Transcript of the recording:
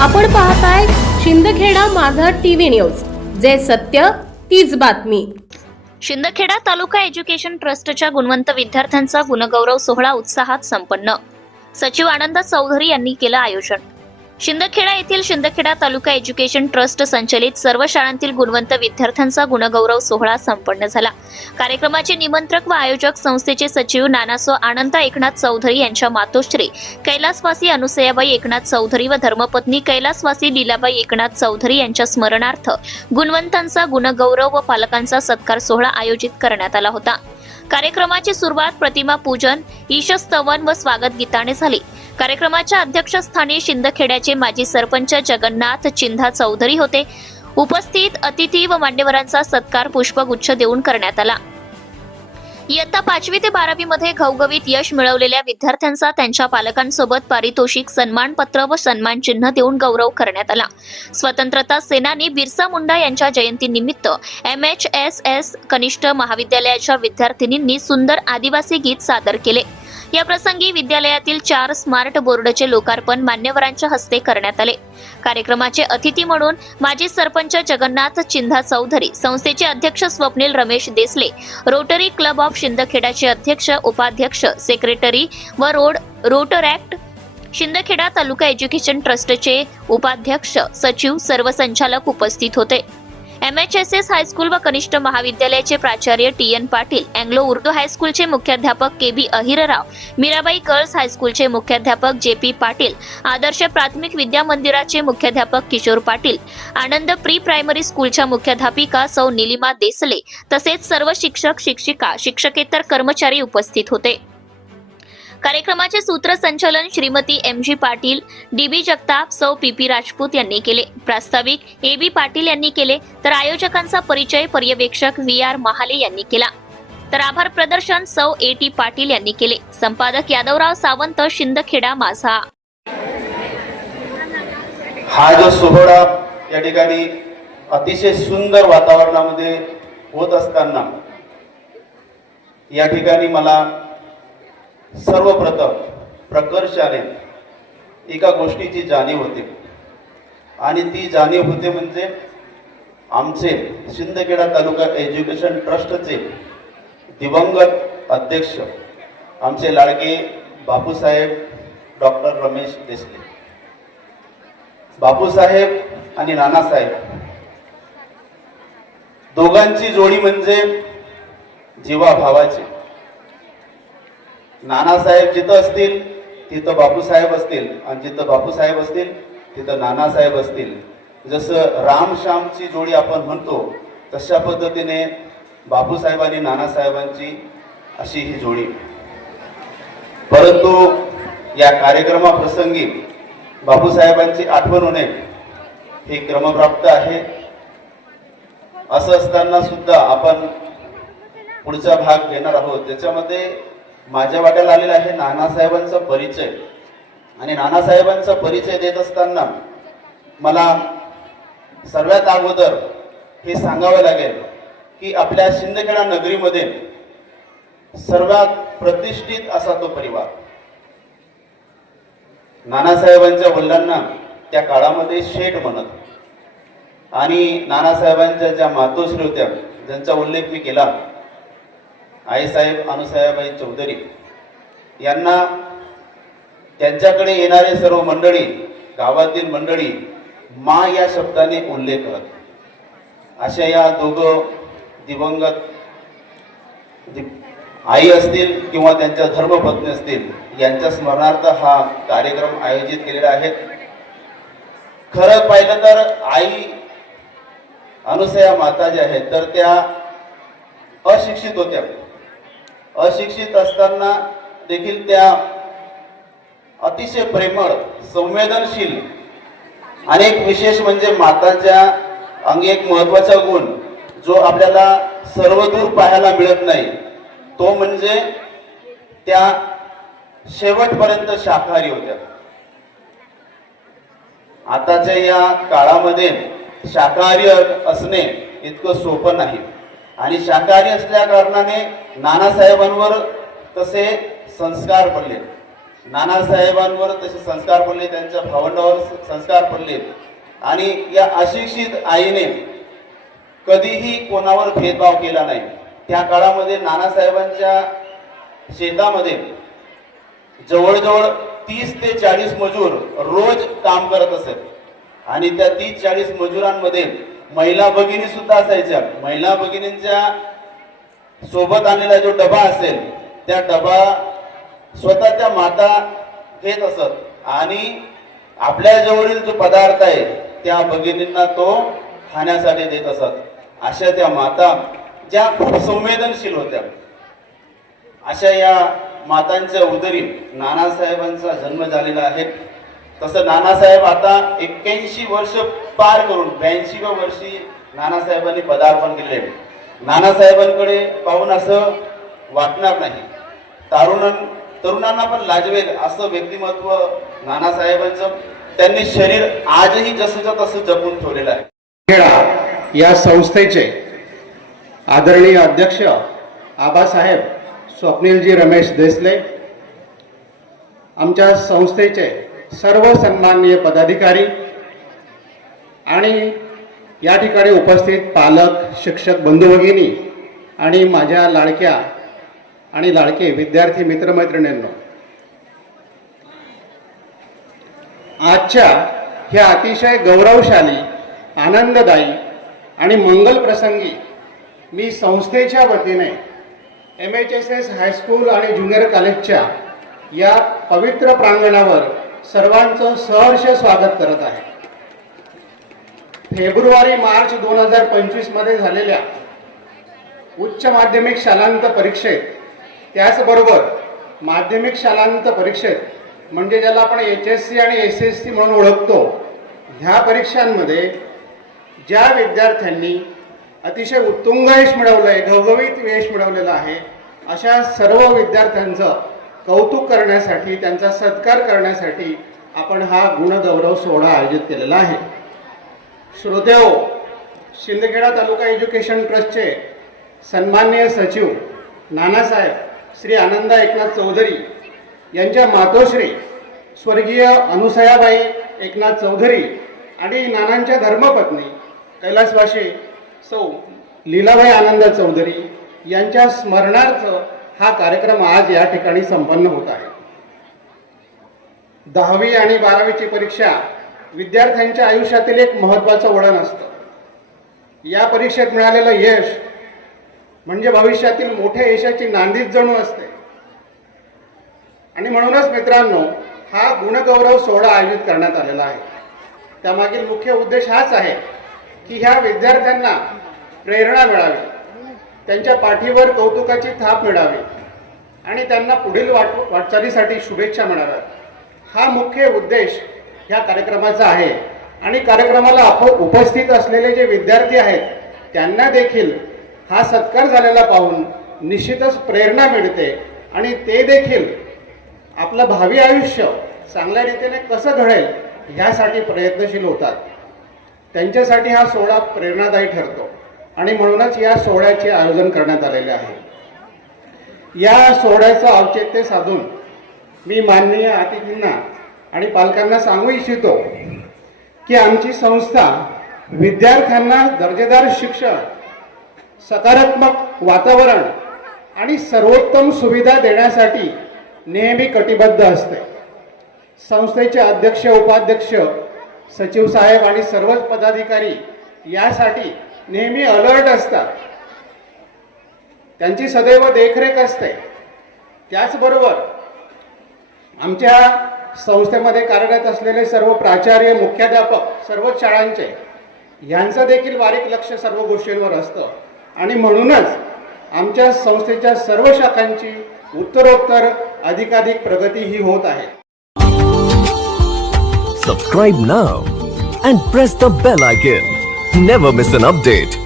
आपण पाहताय शिंदखेडा माझा टीव्ही न्यूज, जे सत्य तीच बातमी। शिंदखेडा तालुका एज्युकेशन ट्रस्टच्या गुणवंत विद्यार्थ्यांचा गुणगौरव सोहळा उत्साहात संपन्न। सचिव आनंद चौधरी यांनी केलं आयोजन। शिंदखेडा येथील शिंदखेडा तालुका एज्युकेशन ट्रस्ट संचलित सर्व शाळांतील गुणवंत विद्यार्थ्यांचा गुणगौरव सोहळा संपन्न झाला। कार्यक्रमाचे निमंत्रक व आयोजक संस्थेचे सचिव नानासो आनंद एकनाथ चौधरी यांच्या मातोश्री कैलासवासी अनुसयाबाई एकनाथ चौधरी व धर्मपत्नी कैलासवासी लीलाबाई एकनाथ चौधरी यांच्या स्मरणार्थ गुणवंतांचा गुणगौरव व पालकांचा सत्कार सोहळा आयोजित करण्यात आला होता। कार्यक्रमाची सुरुवात प्रतिमा पूजन, ईशस्तवन व स्वागत गीताने झाली। कार्यक्रमाच्या अध्यक्षस्थानी शिंदखेड्याचे माजी सरपंच जगन्नाथ चिंधा चौधरी होते। उपस्थित अतिथी व मान्यवरांचा सत्कार पुष्पगुच्छ देऊन करण्यात आला। इयत्ता 5वी ते 12वी मध्ये घवघवीत यश मिळवलेल्या विद्यार्थ्यांचा त्यांच्या पालकांसोबत पारितोषिक, सन्मानपत्र व सन्मान चिन्ह देऊन गौरव करण्यात आला। स्वतंत्रता सेनानी बिरसा मुंडा यांच्या जयंतीनिमित्त MHSS कनिष्ठ महाविद्यालयाच्या विद्यार्थिनींनी सुंदर आदिवासी गीत सादर केले। या प्रसंगी विद्यालयातील 4 स्मार्ट बोर्डचे लोकार्पण मान्यवरांच्या हस्ते करण्यात आले। कार्यक्रमाचे अतिथी म्हणून माजी सरपंच जगन्नाथ चिंधा चौधरी, संस्थेचे अध्यक्ष Swapnil Ramesh Desle, rotary club of शिंदखेडाचे अध्यक्ष, उपाध्यक्ष, सेक्रेटरी व रोटरॅक्ट शिंदखेडा तालुका एज्युकेशन ट्रस्टचे उपाध्यक्ष, सचिव, सर्व संचालक उपस्थित होते। MHSS हायस्कूल व कनिष्ठ महाविद्यालयाचे प्राचार्य TN पाटील, अँग्लो उर्दू हायस्कूलचे मुख्याध्यापक KB अहिरराव, मीराबाई गर्ल्स हायस्कूलचे मुख्याध्यापक JP पाटील, आदर्श प्राथमिक विद्या मंदिराचे मुख्याध्यापक किशोर पाटील, आनंद प्री प्रायमरी स्कूलच्या मुख्याध्यापिका सौ निलिमा देसले तसेच सर्व शिक्षक, शिक्षिका, शिक्षकेतर कर्मचारी उपस्थित होते। कार्यक्रमाचे सूत्रसंचालन श्रीमती MG पाटील, DB जगताप, सौ PP राजपूत यांनी केले। प्रास्ताविक AB पाटील यांनी केले, तर आयोजकांचा परिचय पर्यवेक्षक VR महाले यांनी केला। तर आभार प्रदर्शन सौ AT पाटील यांनी केले। संपादक यादवराव सावंत, शिंदखेडा माझा। हा जो सोहळा या ठिकाणी अतिशय सुंदर वातावरणामध्ये होत असताना या ठिकाणी मला सर्वप्रथम प्रकर्षाने एका गोष्टीची जाणीव होते, आणि ती जाणीव होते म्हणजे आमचे शिंदखेडा तालुका एज्युकेशन ट्रस्टचे दिवंगत अध्यक्ष आमचे लाडके बापूसाहेब डॉक्टर रमेश देसले। बापूसाहेब आणि नानासाहेब दोघांची जोडी म्हणजे जीवा भावाची। नानासाहेब जिथं असतील तिथं बापूसाहेब असतील, आणि जिथं बापूसाहेब असतील तिथं नानासाहेब असतील। जसं राम श्यामची जोडी आपण म्हणतो, तशा पद्धतीने बापूसाहेब आणि नानासाहेबांची अशी ही जोडी। परंतु या कार्यक्रमाप्रसंगी बापूसाहेबांची आठवण होणे हे क्रमप्राप्त आहे। असं असताना सुद्धा आपण पुढचा भाग घेणार आहोत, त्याच्यामध्ये माझ्या वाट्याला आलेला आहे नानासाहेबांचा परिचय। आणि नानासाहेबांचा परिचय देत असताना मला सर्वात अगोदर हे सांगावे लागेल की आपल्या शिंदखेडा नगरीमध्ये सर्वात प्रतिष्ठित असा तो परिवार। नानासाहेबांच्या वडिलांना त्या काळामध्ये शेठ म्हणत, आणि नानासाहेबांच्या ज्या मातोश्री होत्या ज्यांचा उल्लेख मी केला, आईसाहेब अनुसयाबाई चौधरी, यांना त्यांच्याकडे येणारे सर्व मंडळी, गावातील मंडळी मा या शब्दाने उल्लेख करत। अशा या दोघं दिवंगत आई असतील किंवा त्यांच्या धर्मपत्नी असतील, यांच्या स्मरणार्थ हा कार्यक्रम आयोजित केलेला आहे। खरं पाहिलं तर आई अनुसया माता ज्या आहेत तर त्या अशिक्षित होत्या। अशिक्षित असताना देखील त्या अतिशय प्रेमळ, संवेदनशील, आणि एक विशेष म्हणजे माताच्या अंगी एक महत्वाचा गुण जो आपल्याला सर्वदूर पाहायला मिळत नाही, तो म्हणजे त्या शेवटपर्यंत शाकाहारी होत्या। आताच्या या काळामध्ये शाकाहारी असणे इतकं सोपं नाही, आणि शाकाहारी असल्या कारणाने नानासाहेबांवर तसे संस्कार पडले। नानासाहेबांवर तसे संस्कार पडले, त्यांच्या भावंडावर संस्कार पडले आणि या अशिक्षित आईने कधीही कोणावर भेदभाव केला नाही. त्या काळामध्ये नानासाहेबांच्या शेतामध्ये जवळजवळ 30 ते 40 मजूर रोज काम करत असत आणि त्या 30-40 मजुरांमध्ये महिला भगिनी सुद्धा असायच्या. महिला भगिनींच्या सोबत आणलेला जो डबा असेल त्या डबा स्वतः त्या माता घेत असत आणि आपल्या जवळील जो पदार्थ आहे त्या भगिनींना तो खाण्यासाठी देत असत. अशा त्या माता ज्या खूप संवेदनशील होत्या, अशा या मातांच्या उदरी नानासाहेबांचा जन्म झालेला आहे. तसं नानासाहेब आता 81 वर्ष पार करून 82व्या वर्षी नानासाहेबांनी पदार्पण केले. नानासाहेबांकडे पाहून असं वाटणार नाही, तरुणांना पण लाजवेल असं व्यक्तिमत्व नानासाहेबांचं. त्यांनी शरीर आजही जसंच्या तसं जपून ठेवलेलं आहे. खेडा या संस्थेचे आदरणीय अध्यक्ष आबासाहेब स्वप्नीलजी रमेश देसले, आमच्या संस्थेचे सर्व सन्माननीय पदाधिकारी आणि या ठिकाणी उपस्थित पालक, शिक्षक बंधू भगिनी आणि माझ्या लाडक्या आणि लाडके विद्यार्थी मित्रमैत्रिणींनो, आजच्या ह्या अतिशय गौरवशाली, आनंददायी आणि मंगल प्रसंगी मी संस्थेच्या वतीने MHSS हायस्कूल आणि ज्युनियर कॉलेजच्या या पवित्र प्रांगणावर सर्वांचं सहर्ष स्वागत करत आहे. फेब्रुवारी-मार्च 2025 मध्ये झालेल्या उच्च माध्यमिक शालांत परीक्षेत, त्याचबरोबर माध्यमिक शालांत परीक्षेत म्हणजे ज्याला आपण HSC आणि SSC म्हणून ओळखतो, ह्या परीक्षांमध्ये ज्या विद्यार्थ्यांनी अतिशय उत्तुंग यश मिळवलंय, घवघवीत यश मिळवलेलं आहे, अशा सर्व विद्यार्थ्यांचं कौतुक करण्यासाठी, त्यांचा सत्कार करण्यासाठी आपण हा गुणगौरव सोहळा आयोजित केलेला आहे. श्रोतेहो, शिंदखेडा तालुका एज्युकेशन ट्रस्टचे सन्माननीय सचिव नानासाहेब श्री आनंदा एकनाथ चौधरी यांच्या मातोश्री स्वर्गीय अनुसयाबाई एकनाथ चौधरी आणि नानांच्या धर्मपत्नी कैलासवासी सौ लीलाबाई आनंद चौधरी यांच्या स्मरणार्थ हा कार्यक्रम आज या ठिकाणी संपन्न होत आहे. 10वी आणि 12वीची परीक्षा विद्यार्थ्यांच्या आयुष्यातील एक महत्त्वाचं वळण असतं. या परीक्षेत मिळालेलं यश म्हणजे भविष्यातील मोठ्या यशाची नांदीच जणू असते आणि म्हणूनच मित्रांनो, हा गुणगौरव सोहळा आयोजित करण्यात आलेला आहे. त्यामागील मुख्य उद्देश हाच आहे की ह्या विद्यार्थ्यांना प्रेरणा मिळावी, त्यांच्या पाठीवर कौतुकाची थाप मिळावी आणि त्यांना पुढील वाटचालीसाठी शुभेच्छा मिळाव्यात. हा मुख्य उद्देश ह्या कार्यक्रमाचा आहे आणि कार्यक्रमाला उपस्थित असलेले जे विद्यार्थी आहेत त्यांना देखील हा सत्कार झालेला पाहून निश्चितच प्रेरणा मिळते आणि ते देखील आपलं भावी आयुष्य चांगल्या रीतीने कसं घडेल ह्यासाठी प्रयत्नशील होतात. त्यांच्यासाठी हा सोहळा प्रेरणादायी ठरतो आणि म्हणूनच या सोहळ्याचे आयोजन करण्यात आलेले आहे. या सोहळ्याचं औचित्य साधून मी माननीय अतिथींना आणि पालकांना सांगू इच्छितो की आमची संस्था विद्यार्थ्यांना दर्जेदार शिक्षण, सकारात्मक वातावरण आणि सर्वोत्तम सुविधा देण्यासाठी नेहमी कटिबद्ध असते. संस्थेचे अध्यक्ष, उपाध्यक्ष, सचिव साहेब आणि सर्वच पदाधिकारी यासाठी नेहमी अलर्ट असतात. त्यांची सदैव देखरेख असते. त्याचबरोबर आमच्या संस्थेमध्ये कार्यरत असलेले सर्व प्राचार्य, मुख्याध्यापक, सर्वच शाळांचे यांचं देखील बारीक लक्ष सर्व गोष्टींवर असतं आणि म्हणूनच आमच्या संस्थेच्या सर्व शाखांची उत्तरोत्तर अधिकाधिक प्रगती ही होत आहे. Subscribe now and press the bell icon. Never miss an update.